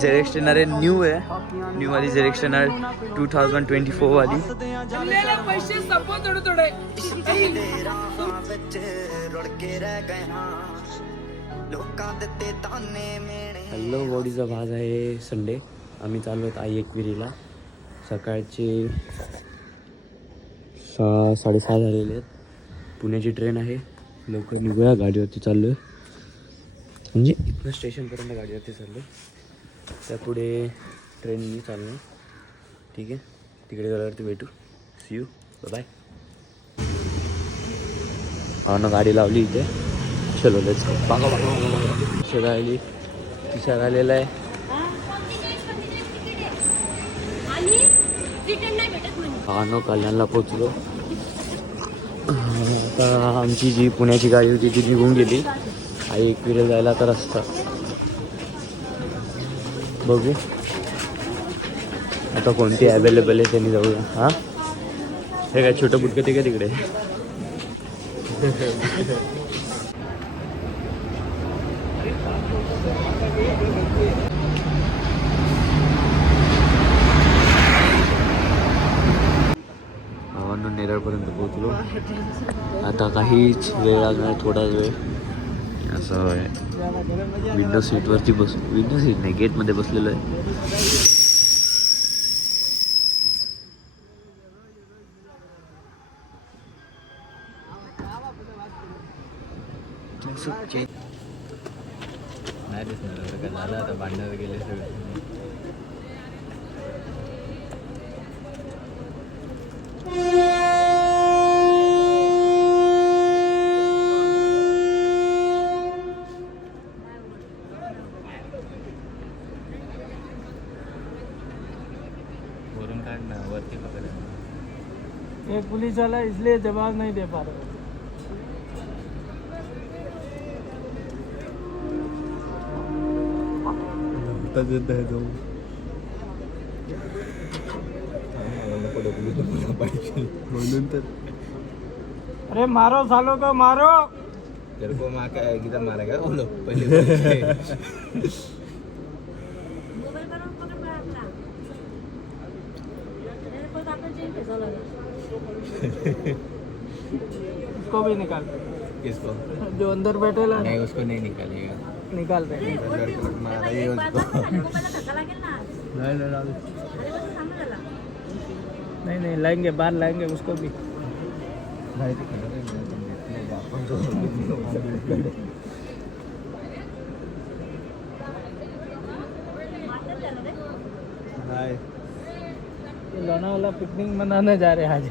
Xerox trainer आहे, new आहे, new वाली जेरेक्स ट्रेनर 2024 वाली. हॅलो बॉडीचा भाग आहे संडे. आम्ही चाललो आहेत आई एकविरीला. सकाळचे 6:30 झालेले आहेत. पुण्याची ट्रेन आहे, लवकर निघूया. गाडीवरती चाललो आहे, म्हणजे इथनं स्टेशनपर्यंत गाडीवरती चाललो आहे. त्यापुढे ट्रेननी चाललो. ठीक आहे, तिकडे गेल्यावरती भेटू. See you, bye. हा ना, गाडी लावली इथे. चलो लेट्स गो. बघा किशोर आली, किशोर आलेला आहे. हा नो, कल्याणला पोचलो. आता आमची जी पुण्याची गाडी होती ती निघून गेली. आई एकविरीला जायला तर रस्ता बघू आता कोणती अवेलेबल आहे, त्यांनी जाऊया. हां, हे काय छोटं बुटकं ते काय तिकडे. नेरळपर्यंत पोहोचलो. आता काहीच वेळ लागणार, थोडाच वेळ. असं आहे, विंडो सीटवरती विंडो सीट नाही, गेटमध्ये बसलेलो आहे. नाही दिसणार का, झालं आता, भांडणार गेले सगळे. वरून काढ ना, वरती पकड. एक पुलिस वाला इसलिए जवाब नहीं दे पा रहा. म्हणून तर अरे मारो सालो को मारो. तेरे को माँ का किधर मारेगा बोलो पहले. उसको भी निकाल. किसको? जो अंदर बैठेला नहीं, उसको नहीं निकालेगा. निकाल दे. मारा ये उसको. नहीं नहीं लाएंगे, बाहर लाएंगे उसको भी. लोनावाला पिकनिक मनाने जा रहे हैं आज.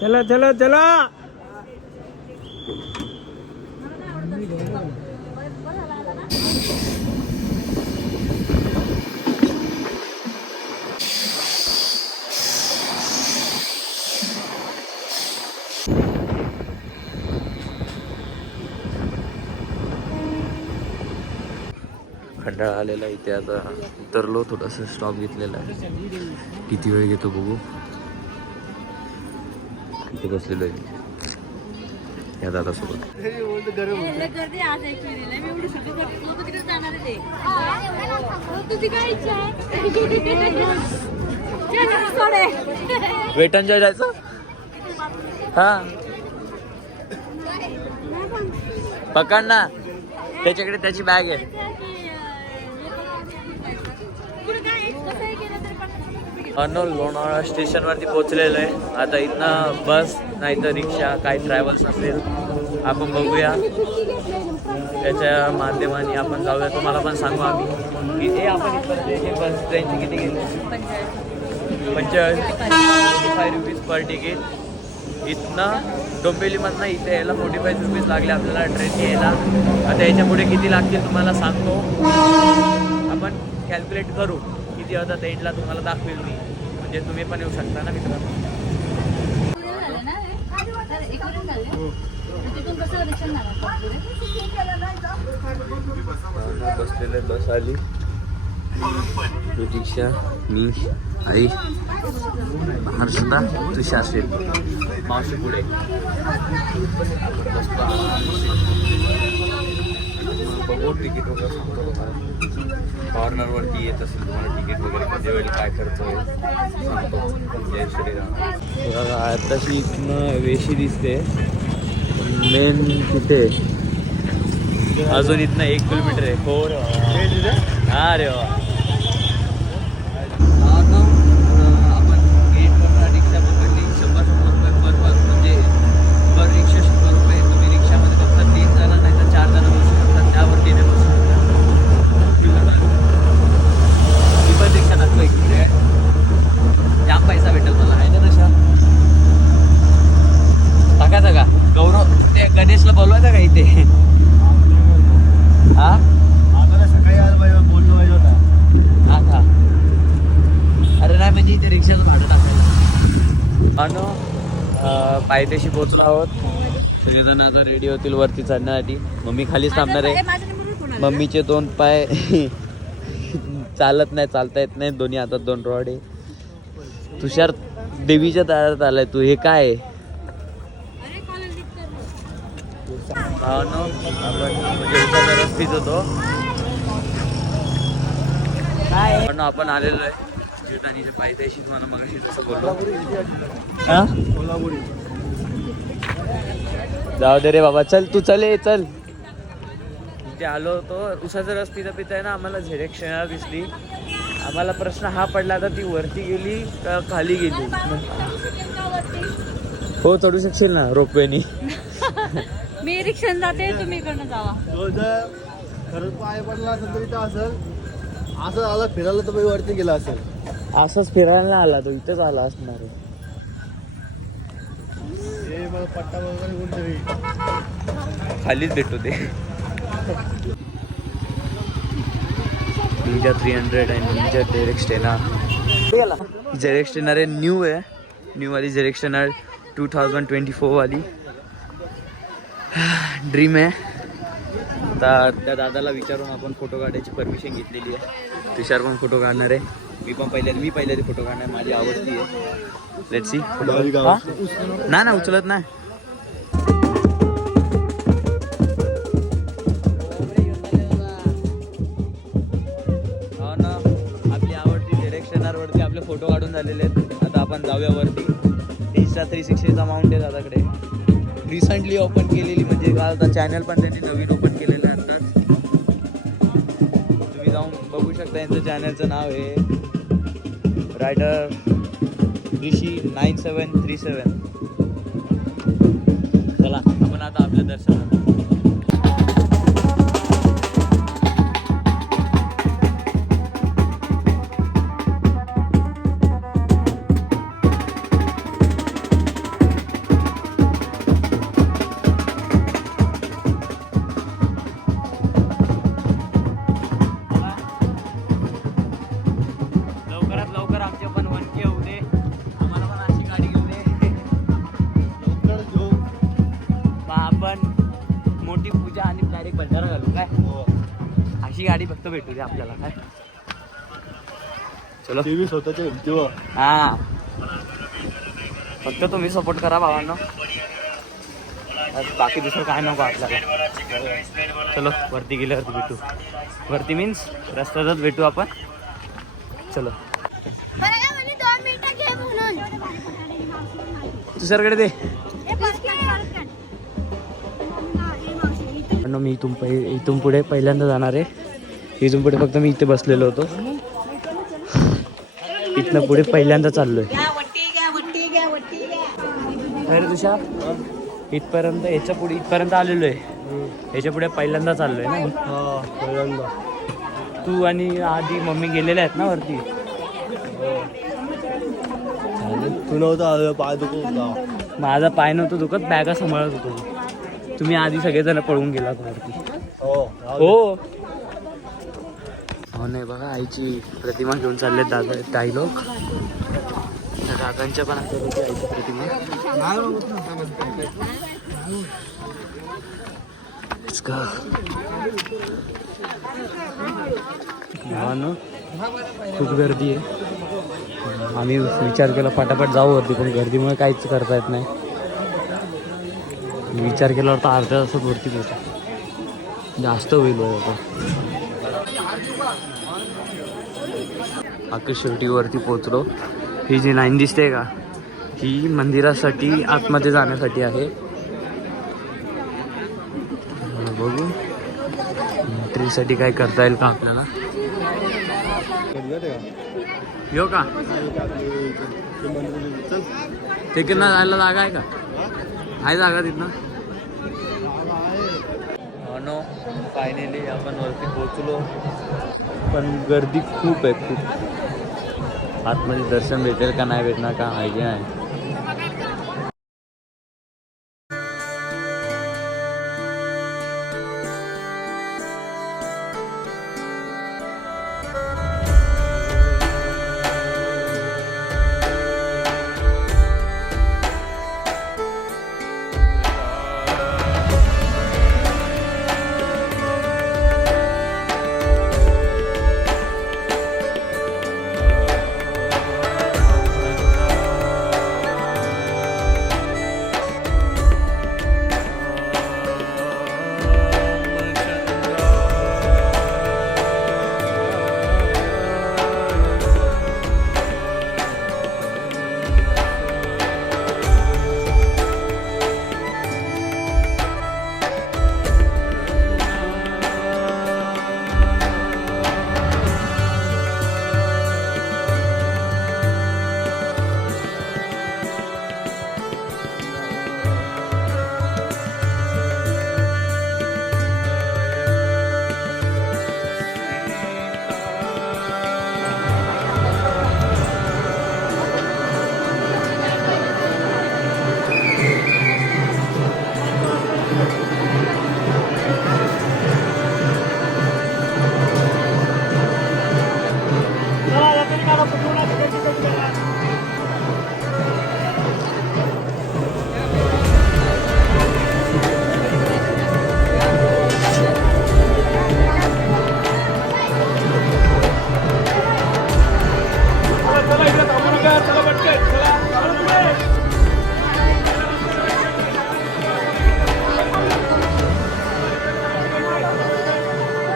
चलो चलो चलो. खंडाळा आलेला इथे. आता उतरलो, थोडंसं स्टॉप घेतलेला आहे. किती वेळ घेतो बघू. इथे बसलेलो आहे या दादासोबत. वेट एन्जॉय जायचं. हा पकड ना, त्याच्याकडे त्याची बॅग आहे. लोणावळा स्टेशनवरती पोहोचलेलं आहे. आता इथनं बस नाही तर रिक्षा, काय ट्रॅव्हल्स असेल आपण बघूया, त्याच्या माध्यमाने आपण जाऊया. तुम्हाला पण सांगू आम्ही की हे आपण इथपर्यंत बस ट्रेनची किती गेली, 45 रुपीज पर तिकीट. इथनं डोंबिवलीमधनं इथे यायला 45 रुपीज लागले आपल्याला ट्रेन यायला. आता याच्या पुढे किती लागतील तुम्हाला सांगतो, आपण कॅल्क्युलेट करू किती होतात एंडला तुम्हाला दाखवेल मी, म्हणजे तुम्ही पण येऊ शकता ना मित्रांनो. बसलेले बस आली, प्रतीक्षा, मी, आई, हर्षदा, तुषार शेठ, मावशी पुढे. बघू तिकीट वगैरे सांगतो तुम्हाला. कॉर्नरवरती येत असेल तुम्हाला तिकीट वगैरे कधी वेळी काय करतोय सांगतो. जय श्रीराम. बघा आताशी इथनं वेशी दिसते, मेन तिथे अजून इथनं 1 किलोमीटर आहे. हो रे, हा रे वा. आपण गेटवर रिक्षा पकडली, 100 रुपये पर, म्हणजे पर रिक्षा 100 रुपये. तुम्ही रिक्षामध्ये फक्त 3 जण नाही तर 4 जण बसू शकतात, त्यावरती नाही बसू शकतात. ही पण रिक्षा दाखवा इकडे, जाम पैसा भेटेल मला आहे ना तशा. टाकायचा का गौरव, ते गणेशला बोलवायचं का इथे? हा सकाळी आज बोललो पाहिजे होता. हा का? अरे नाही म्हणजे इथे रिक्षाचं भाडं टाकायचं. आणि पायथ्याशी पोहोचलो आहोत. सगळेजण आता रेडी होतील वरती चढण्यासाठी. मम्मी खालीच थांबणार आहे. मम्मीचे 2 पाय चालत नाही, चालता येत नाही, दोन्ही हातात 2 रॉड आहे. तुषार देवीच्या दारात आलाय तू, हे काय आहे? आपण रस्तीच होतो काय, आपण आलेलो आहे जिवतानीच्या पायथ्याशी. तुम्हाला मगाशी तसं बोललो. हा कोल्हापुरी. जाऊ दे रे बाबा, चल तू, चल चल. इथे आलो होतो, उसाचं रस पिता पिता आहे ना आम्हाला झेरेक्स येणार दिसली. आम्हाला प्रश्न हा पडला, आता ती वरती गेली का खाली गेली? हो चढू शकशील ना रोपवेनी. मी रिक्षाने जाते, तुम्ही इकडनं जावा. जर खरंच पाय पडला असेल तरी तर असेल, असं आला फिरायला तर वरती गेला असेल. असंच फिरायला आला तो, इथंच आला असणार. हे मला पट्टा वगैरे कोणतरी खालीच भेटतो ते. निंजा 300 आणि Ninja ZX ten R. ZX ten R आहे, न्यू आहे, न्यू वाली जेरेक्स टेनर 2024 वाली. ड्रीम आहे. आता त्या दादाला विचारून आपण फोटो काढायची परमिशन घेतलेली आहे. तुषार पण फोटो काढणार आहे, मी पहिल्या फोटो काढणार, माझी आवडती आहे. Let's see. ना उचलत नाही. आपली आवडती डायरेक्शनरवरती आपले फोटो काढून झालेले आहेत. आता आपण जाऊया वरती. इंस्टा 360चा माउंट आहे दादाकडे, रिसेंटली ओपन केलेली, म्हणजे का आता चॅनल पण त्यांनी नवीन ओपन केलेलं आहे आत्ताच. तुम्ही जाऊन बघू शकता. यांचं चॅनलचं नाव आहे रायडर ऋषी 9737. चला आपण आता आपल्या दर्शनात. गाडी फक्त भेटू दे आपल्याला काय. चलो स्वतःच्या हा, फक्त तुम्ही सपोर्ट करा भावांनो, बाकी दुसरं काय नको आपल्याला. चलो वरती गेल्यावरती भेटू. वरती मीन्स रस्त्यातच भेटू आपण. चलो दुसऱ्याकडे दे. मी इथून पुढे पहिल्यांदा जाणार आहे. इथून पुढे फक्त मी इथे बसलेलो होतो, इथनं पुढे पहिल्यांदा चाललोय. अरे तुषार इथपर्यंत, याच्या पुढे इथपर्यंत आलेलो आहे, याच्या पुढे पहिल्यांदा चाललोय ना. पहिल्यांदा तू आणि आधी मम्मी गेलेल्या आहेत ना वरती. तू नव्हता पाय दुखत होता. माझा पाय नव्हतं दुखत, बॅगा सांभाळत होतो मी. तुम्ही आधी सगळेजण पळून गेलात वरती. हो नाही बघा, आईची प्रतिमा घेऊन चालले दादा काही लोक. दादांच्या पण हातात होती आईची प्रतिमा. खूप गर्दी आहे. आम्ही विचार केला फटाफट जाऊ वरती, पण गर्दीमुळे काहीच करता येत नाही. विचार केल्यावर तर अर्ध्या तासात वरती पोहोचू, जास्त होईल बघा. अखेर शेवटी वरती पोहोचलो. ही जी लाईन दिसते का, ही मंदिरासाठी आतमध्ये जाण्यासाठी आहे. बघू एंट्रीसाठी काय करता येईल का आपल्याला. यो का तिकडनं जायला जागा आहे का? आहे जागा तिथनं. हो नो, फायनली आपण वरती पोहोचलो, पण गर्दी खूप आहे खूप. आतमध्ये दर्शन भेटेल का नाही भेटणार का आयडिया नाही.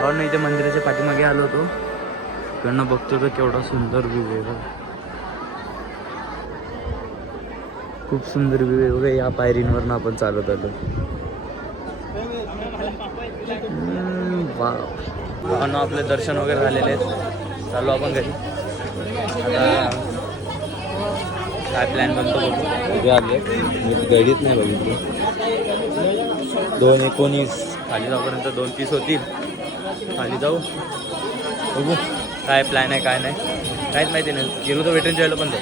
और नाही, इथे मंदिराच्या पाठीमागे आलो होतो. इकडनं बघतो तर केवढा सुंदर व्ह्यू आहे बघा. खूप सुंदर व्ह्यू आहे बघा. या पायरींवरनं आपण चालत आलो. वाव. आपले दर्शन वगैरे झालेले आहेत. चालू आपण घरी. आता काय प्लॅन बनतो बघू. उद्या आले मी गाडीत नाही बघितली. 2:19 खाली जाऊपर्यंत 2:30 होतील. खाली जाऊ बघू काय प्लॅन आहे काय नाही, काहीच माहिती नाही. गेलो तर वेटन जेवायला पण जाऊ.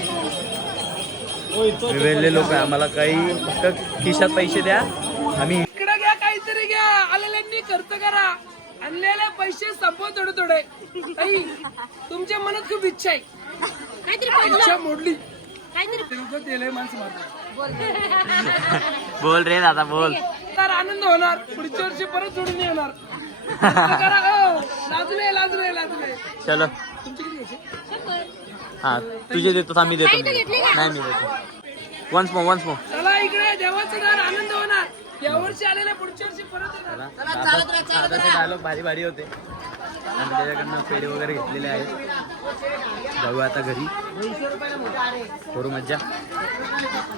वेळले लोक आहे, आम्हाला काही फक्त खिशात पैसे द्या. आम्ही इकडे घ्या, काहीतरी घ्या. आलेल्यांनी खर्च करा. आणलेले पैसे संपव थोडे थोडे. ताई, तुमच्या मनात खूप इच्छा आहे. इच्छा मोडली. दिले माणसं बोल रे दादा बोल. तर आनंद होणार. पुढच्या वर्षी परत जोडून येणार. लाजले लाजले लाजले. चलो तुमची किती घ्यायची? हा तुझे देतो, आम्ही देतो. नाही मी देतो. Once more. चला इकडे, देवाचं दार आनंद होणार. यावर्षी आलेले पुढच्या वर्षी परत येणार. दादाचे डायलॉग भारी होते. आणि त्याच्याकडनं पेढे वगैरे घेतलेले आहेत. जाऊ आता घरी, करू मज्जा.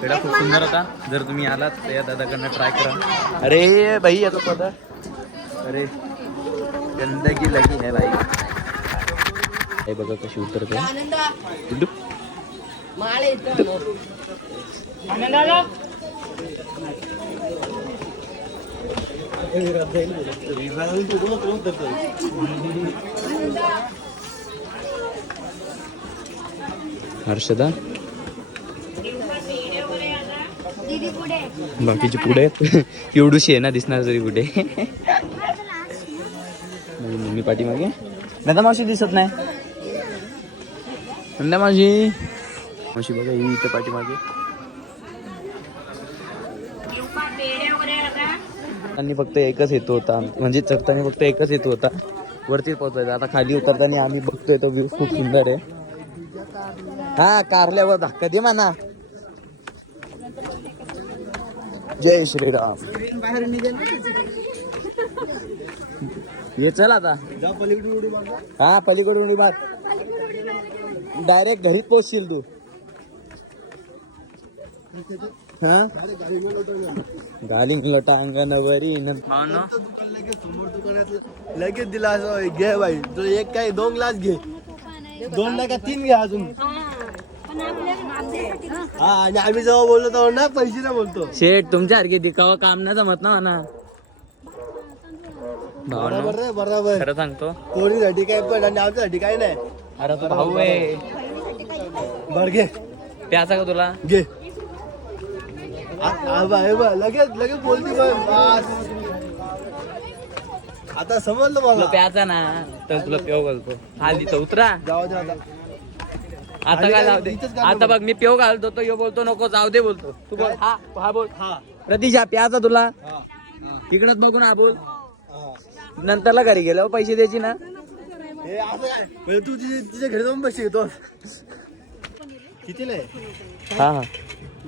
पेढा खूप सुंदर होता. जर तुम्ही आलात तर या दादाकडनं ट्राय करा. अरे भाई याचा पदार्थ, अरे गंदगी लगी है भाई. हे बघा कशी उतरते. हर्षदा बाकीचे पुढे आहेत. एवढूशी आहे ना दिसणार तरी कुठे. मम्मी पाठीमागे नंदा मावशी दिसत नाही. नंदा मावशी मावशी बघा ही इथं पाठीमागे. आणि फक्त एकच हेतू होता म्हणजे चढताना फक्त एकच हेतू होता वरती पोहोचायचा. आता खाली उतरताना आम्ही बघतोय तो व्ह्यू खूप सुंदर आहे. हा कारल्यावर धक्का दे म्हणा. जय श्रीराम. ये चल आता. हा पलीकडून उडी मार. डायरेक्ट घरीच पोहोचशील तू. हा गाली लोटांगणवरी लगेच दिला असं घे बाई. तो एक काय 2 ग्लास घे. 2 नाही का 3 घे अजून. हा आणि आम्ही जेव्हा बोललो तेव्हा ना पैसे ना बोलतो. शेठ तुमच्यासारखे दिखावा काम नाही जमत ना म्हणा. बरोबर रे बरोबर. खरं सांगतो कोणीसाठी काय पण आणि आमच्यासाठी काय नाही. अरे तो भाऊ आहे. बर घे प्याचा का तुला घे. लगेच लगेच बोलती बस. आता समजलं तुला मला. प्याचा ना तर तुला पेव घालतो. खाली तर उतरा. जाऊ दे आता. आता काय जाऊ दे. आता बघ मी पेव घालतो तो यो बोलतो नको जाऊ दे बोलतो. तू बोल हा हा बोल. हा प्रतीक्षा प्याचा तुला हा इकडच बघून हा बोल. हा. नंतरला घरी गेलो पैसे द्यायची ना. हे असं काय म्हणजे तू तिच्या घरी जाऊन पैसे घेतो. कितीला आहे? हा हा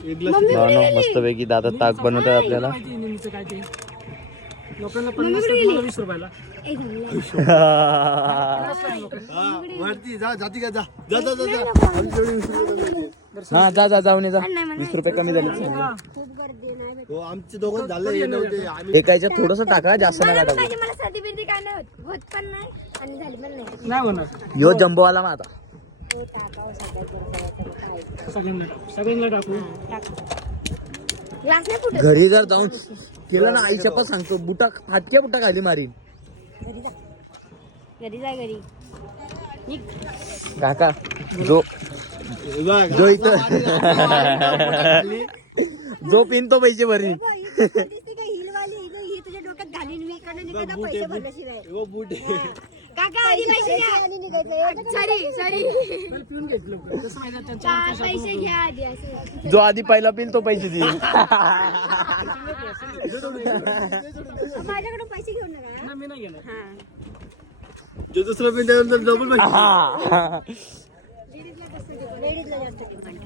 एक ग्लास. मस्त पैकी दादा ताक बनवतात आपल्याला. लोकांना 50 रुपयाला 20 रुपयाला. हा वरती जा जाती का जा जा जा जा जा. आमची एवढी 20 रुपये. हा जा जा जाऊन ये जा. 20 रुपये कमी झाले. हो आमचे दोघं झाले नव्हते. आम्ही एकाच्या थोडस टाका जास्त नका टाकू. मला सर्दी बिर्दी काय नाही होत पण नाही आणि झाली पण नाही. नाही होणार. यो जम्बो आला मग आता. सगळ्यांना टाकू. ग्लास नाही कुठे घरी जर जाऊन केलं ना आईच्या पण सांगतो बुटा फाटक्या बुटा खाली मारीन. घरी जा घरी. काका जो जो इथं जो पिन तो पैसे भरीन. हिलवाली ही तुझ्या डोक्यात घालीन मी इकडनं निघायचा पैसे भरल्याशिवाय. वो बूट आहे. काका आधी पैसे घ्या. सॉरी पिऊन घेतलं तसं माहिती आहे त्यांच्या पैसे घ्या आधी असं. जो आधी पहिला पिन तो पैसे देईल. माझ्याकडून पैसे घेऊन नका. मी नाही गेलो. हा जो दुसरा पिन त्यानंतर डबल पैसे. हा लेडीजला जास्त डिमांड.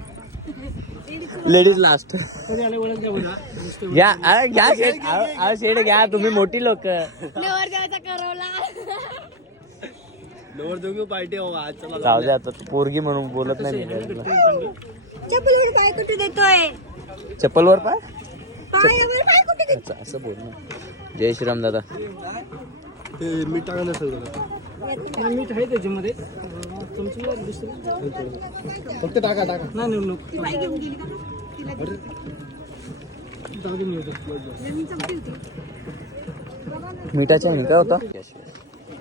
Ladies last. कधी आले ओळख द्या बघा. घ्या अरे घ्या शेड. अरे शेड घ्या तुम्ही मोठी लोक. नवर जायचा करवला. नवर दोघं पार्टी हो आज चला. जाऊ दे आता पोरगी म्हणून बोलत नाही मी तुला. चप्पलवर पाय कुठे देतोय. चप्पलवर पाय पायावर पाय कुठे देतोय. अच्छा, असं बोल ना. जय श्रीराम दादा. ते मीठ टाका नसेल मीठ आहे त्याच्यामध्ये. तुमची फक्त टाका टाका. नाही नाही नको. पाय घेऊन गेली का. जाऊ दे मी होतो. मिठाच्या नाही काय होतं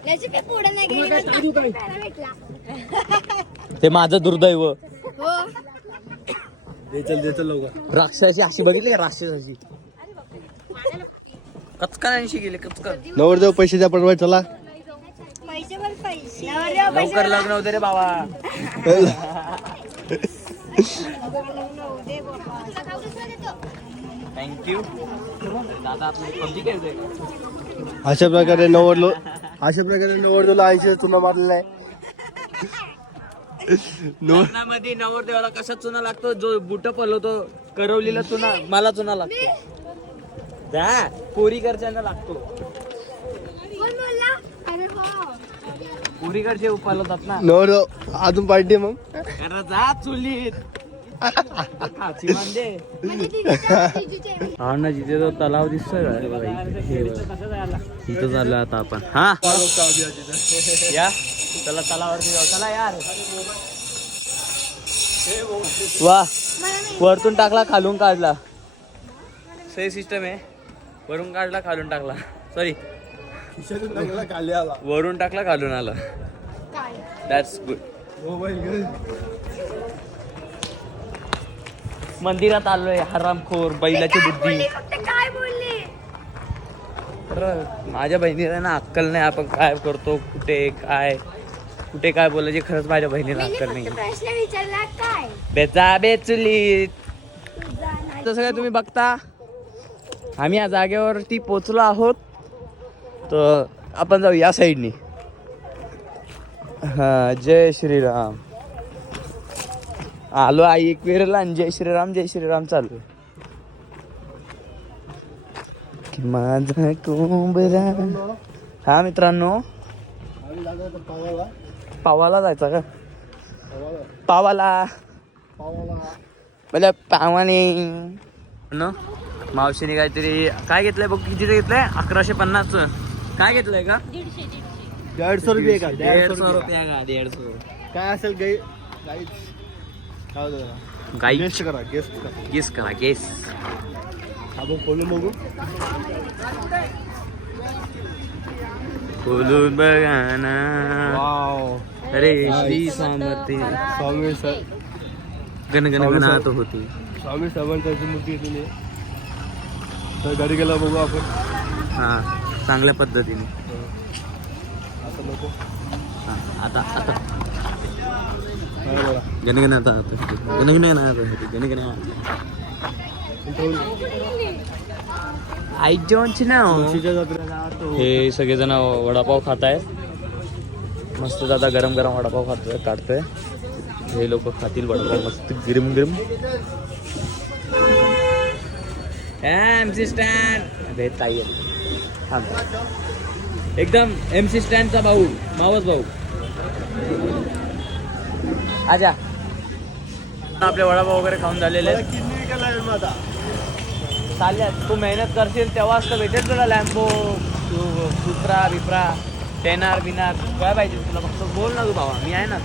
याची काही पुढे नाही गेली. भेटला. ते माझं दुर्दैव. हो दे चल लवकर. राक्षसाची अशी बघितली का राक्षसाची कचकांशी गेले कचकन. नवर देव पैसे द्या पडवाय चला. पैसे पण पैसे. लवकर लग्न होते रे बाबा. थँक्यू दादा. आपण पबजी खेळतोय. अशा प्रकारे नवरदेवला 80 चुना मारलेला आहे. लग्नामध्ये नवरदेवाला कसा चुना लागतो. जो बुट पलवतो करवलीला चुना मला चुना लागतो. त्या पोरी घरच्यांना लागतो. कोण बोलला. अरे हो पोरी घरचे पलवतात ना. नवरदेव अजून पार्टी मग. अरे जा चुलीत. खाची बांधे. म्हणजे जिजूचे. हा ना जिथे तो तलाव दिसतोय इथं झालं आता आपण. हा या चला तलावरती जाऊ. चला यार. वा वरतून टाकला खालून काढला. सही सिस्टम आहे. वरून काढला खालून टाकला. सॉरी खाली आला. वरून टाकला खालून आला. That's good. मोबाईल घेऊन मंदिरात आलोय हरामखोर बैलाची बुद्धी. काय बोलली तर माझ्या बहिणीला ना अक्कल नाही, आपण काय करतो कुठे काय बोलायची. खरंच माझ्या बहिणीला अक्कल नाही. प्रश्न विचारला काय बेचा बेचुली. जसं काय तुम्ही बघता आम्ही या जागेवरती पोचलो आहोत, तर आपण जाऊ या साईडनी. हा जय श्रीराम. आलो आई एक वेळेला आणि जय श्रीराम चालू. माझा कोंबरा. हा मित्रांनो, आम्ही लागला तर पावाला पावाला जायचा का? पावाला म्हणजे पावाने न मावशीने काहीतरी काय घेतलंय बघ. कितीचं घेतलंय? 1150. काय घेतलंय का? 150 रुपये का? 150 रुपया का? 150. काय असेल गाईच काय होतं गाई गेस्ट करा गेस करा गेस. आपण खोलून बघू. खोलून बघा ना. वाव, अरे श्री समर्थ स्वामी गणगणात होती. स्वामी समर्थांची मूर्ती इथून आहे. तर घरी गेला बघू आपण. हा चांगल्या पद्धतीने. आता नको. हा, आता काय बघा. गणगणात होती. I don't know. तुळशीच्या जत्रेला जातो. हे सगळेजण वडापाव खात आहेत. मस्त दादा गरम वडापाव काढतोय. हे लोक खातील वडापाव मस्त गिरम MC स्टँड. अबे ताई थांब. एकदम MC स्टँडचा भाऊ, मावस भाऊ. आजा. आपले वडापाव वगैरे खाऊन झालेले आहेत. किडनी विकायला आहे माझा. चालल्यात. तू मेहनत करशील तेव्हाच तर भेटेल तुला लॅम्बो, सुप्रा बिप्रा, टेनार बिनार काय पाहिजे तुला. फक्त बोल ना तू भावा, मी आहे ना.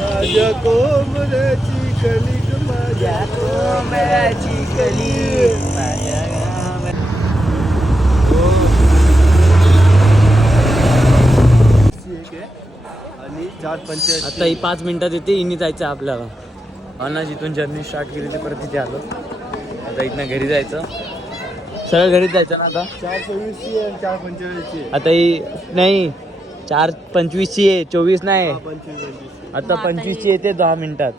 माझ्या कोंबड्याची कली ग माझ्या कोंबड्याची कली माझ्या गावात. आणि 4:85. आता ही 5 मिनिटात येते. इनी जायचं आपल्याला. ना जिथून जर्नी स्टार्ट केली ते परत तिथे आलो. आता इथनं घरी जायचं. सरळ घरीच जायचं ना आता. 4:24 आणि 4:45. आता ही नाही 4:25 आहे, 24 नाही. 25. आता 25 येते 10 मिनिटात.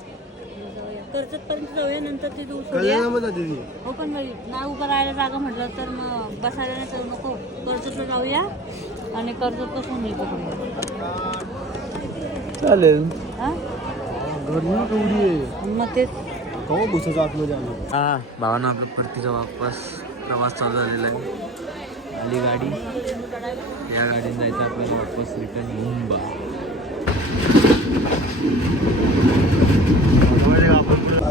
कर्जत पर्यंत जाऊया, नंतर ते दूर सोडूया. कल्याणामध्ये दिली. हो पण बाई नाही उभं राहायला जागा म्हटलं तर मग बसायला नाही तर नको. कर्जतला जाऊया आणि कर्जत पासून येतो. चालेल. हा घरनं केवढी आहे. मग तेच कवा घुसायचं आतमध्ये आलो. हा भावानं आपलं परतीचा वापस प्रवास चालू झालेला आहे. आली गाडी. या गाडीने जायचं आपल्याला वापस रिटर्न मुंबई.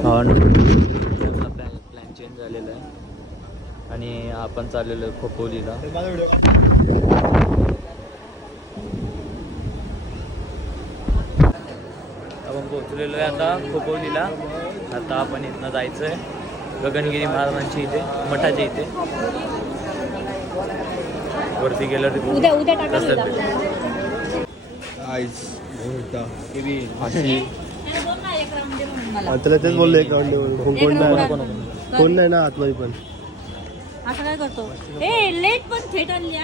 भावानं आपला प्लॅन चेंज झालेला आहे आणि आपण चाललेलो आहे खोपोलीला. आपण पोहोचलेलो आहे आता खोपोलीला. आता आपण इथनं जायचं आहे गगनगिरी महाराजांच्या इथे, मठाच्या इथे. वरती गेलं उद्या टाकायला त्याला तेच बोललो एक राऊंड कोण नाही ना आतमध्ये पण. असं काय करतो. ए लेट पण थेट आणली.